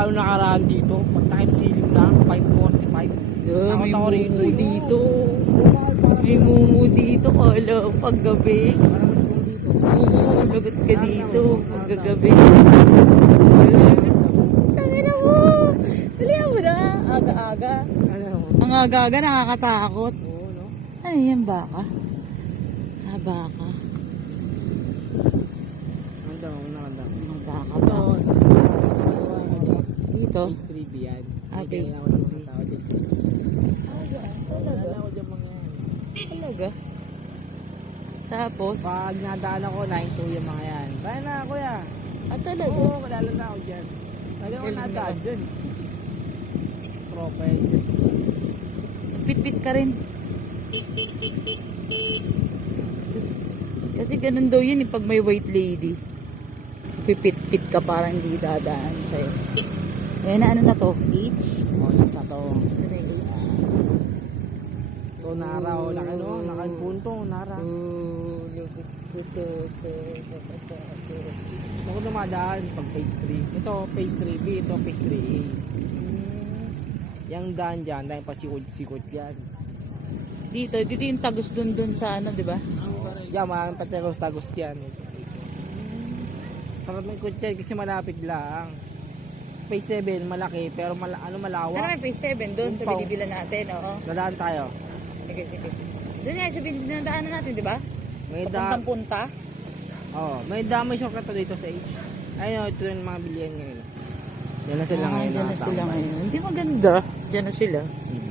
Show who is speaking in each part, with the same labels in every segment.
Speaker 1: paano nakaraan dito. Pag takip siling lang, 545.
Speaker 2: Yeah, may
Speaker 1: ako rito
Speaker 2: mumu
Speaker 1: eh.
Speaker 2: dito. May mumu dito. Kala, paggabi. Oo, lagot ka dito. Pagkagabi. Tangina mo! Dalihan mo na. Aga-aga.
Speaker 1: Ano?
Speaker 2: Ang aga-aga nakakatakot.
Speaker 1: Oo, no?
Speaker 2: Ano yan, baka? Ah, baka.
Speaker 1: Ganda, una ganda.
Speaker 2: Mga baka, boss. Dito?
Speaker 1: Phase 3B yan.
Speaker 2: Ah.
Speaker 1: Wala ako dyan mga yan.
Speaker 2: Talaga? Tapos?
Speaker 1: Pag nadaan ako, 9-2 yung mga yan. Kaya na, kuya.
Speaker 2: Ah, talaga?
Speaker 1: Oo, kilala na ako dyan. Kaya ako nadaan dyan. Yun.
Speaker 2: Nagpit-pit ka rin. Kasi ganun daw yun eh, pag may white lady. Pipit-pit ka parang hindi dadaan sa'yo. Eh na ano na to? H?
Speaker 1: Oh, yes na to. So, Nara, no, Nara.
Speaker 2: Oh, lubot ko to. to, to, to, to, to.
Speaker 1: Gusto ko dumadaan pag phase 3. Ito, phase 3B, ito, phase 3A.
Speaker 2: Hmm.
Speaker 1: Yung daan dyan, dahil pa sikot-sikot yan.
Speaker 2: Dito, dito yung tagos dun dun sa ano, di ba?
Speaker 1: Yan, maraming patagos-tagos yan. Sarap ng ikot yan kasi malapit lang. Phase 7, malaki, pero mala, ano
Speaker 2: Ano
Speaker 1: malawak.
Speaker 2: may phase 7 doon sa
Speaker 1: Yung
Speaker 2: binibilan natin, oo.
Speaker 1: Dadaan tayo.
Speaker 2: Sige, sige. Doon nga sa binibilan daanan natin, di ba?
Speaker 1: May da
Speaker 2: Papuntang punta.
Speaker 1: oh, may dami shortcut to dito sa H. Ayun, ito yung mga bilihan ngayon. Yan na sila
Speaker 2: Ah,
Speaker 1: ngayon.
Speaker 2: dyan na
Speaker 1: nakatambay.
Speaker 2: sila ngayon. Hindi maganda. Diyan na sila.
Speaker 1: Hmm.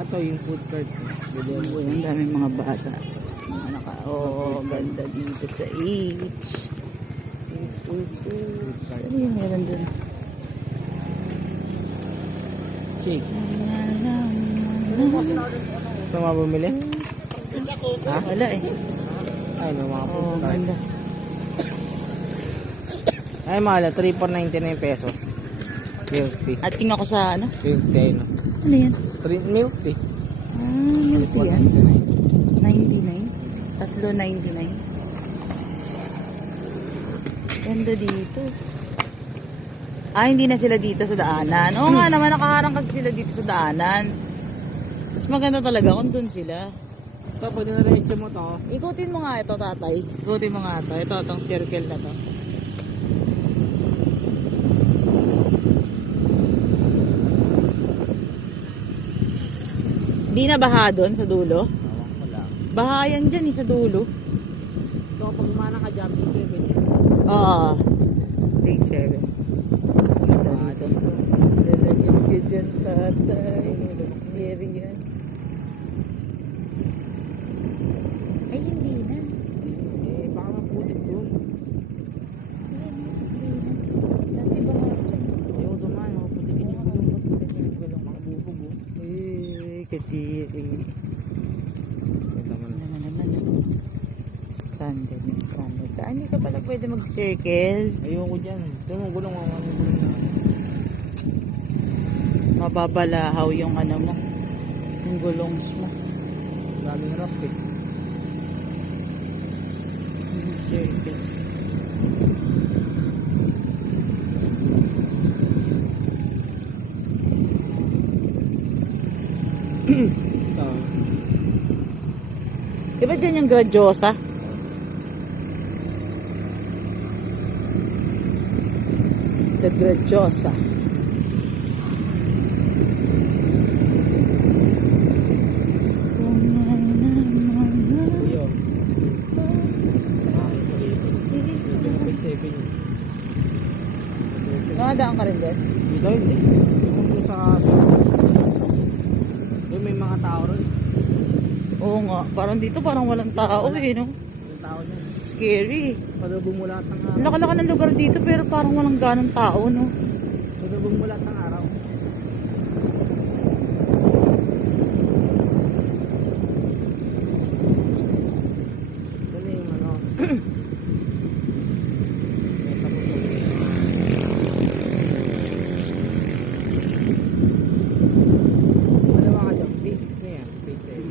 Speaker 1: Ito yung food court. Bilihan mo.
Speaker 2: Ang daming mga bata. Mga naka, oh, ganda dito sa H. Ano yung meron dun?
Speaker 1: Shake. Ito mga bumili? Ha?
Speaker 2: Wala eh.
Speaker 1: Ay, may mga
Speaker 2: Oh, ganda.
Speaker 1: Ay, mahal. 3 for 99 pesos. Milk tea.
Speaker 2: At tingnan ko sa ano?
Speaker 1: Milk tea, no?
Speaker 2: Ano yan?
Speaker 1: Three- Milk tea.
Speaker 2: Ah, milk tea yan.
Speaker 1: 99.
Speaker 2: 99. Tatlo 99. Ganda dito. Ah, hindi na sila dito sa daanan. Oo nga naman, nakaharang kasi sila dito sa daanan. Mas maganda talaga kung dun sila.
Speaker 1: So, pag dinaretso mo to,
Speaker 2: Ikutin mo nga ito, tatay. Ikutin mo nga ito. Ito, itong circle na to. Di na baha doon sa dulo? Baha yan dyan eh, sa dulo.
Speaker 1: So, pag umana ka dyan, P7 yun.
Speaker 2: Oo. Day 7.
Speaker 1: Ah, dito.
Speaker 2: Lalagyan ka dyan, tatay. Scary yan. Ay, hindi na.
Speaker 1: Eh, baka maputik yun.
Speaker 2: Dati ba nga dyan?
Speaker 1: Ayaw dumaan, maputikin yung gulong. Mga bubog, oh.
Speaker 2: Ay, kadiri.
Speaker 1: Ito man.
Speaker 2: Ano naman, ano? Stranded na stranded. Ah, hindi ka pala pwede mag-circle.
Speaker 1: Ayoko dyan. Ito yung gulong, mga mga gulong na.
Speaker 2: Mababalahaw yung ano mo. Yung gulongs mo.
Speaker 1: Laging rap eh.
Speaker 2: Circle.
Speaker 1: Ito.
Speaker 2: Di ba dyan yung gradyosa?
Speaker 1: P7 yun.
Speaker 2: Nakadaan ka rin din?
Speaker 1: Dito, hindi. Kung sa... Doon may mga tao rin.
Speaker 2: Oo nga. Parang dito parang walang tao eh, no?
Speaker 1: Yung tao dyan.
Speaker 2: Scary.
Speaker 1: Padubong mo lahat ng
Speaker 2: Ang
Speaker 1: araw.
Speaker 2: ng lugar dito pero parang walang ganong tao, no?
Speaker 1: Padubong mo lahat ng araw.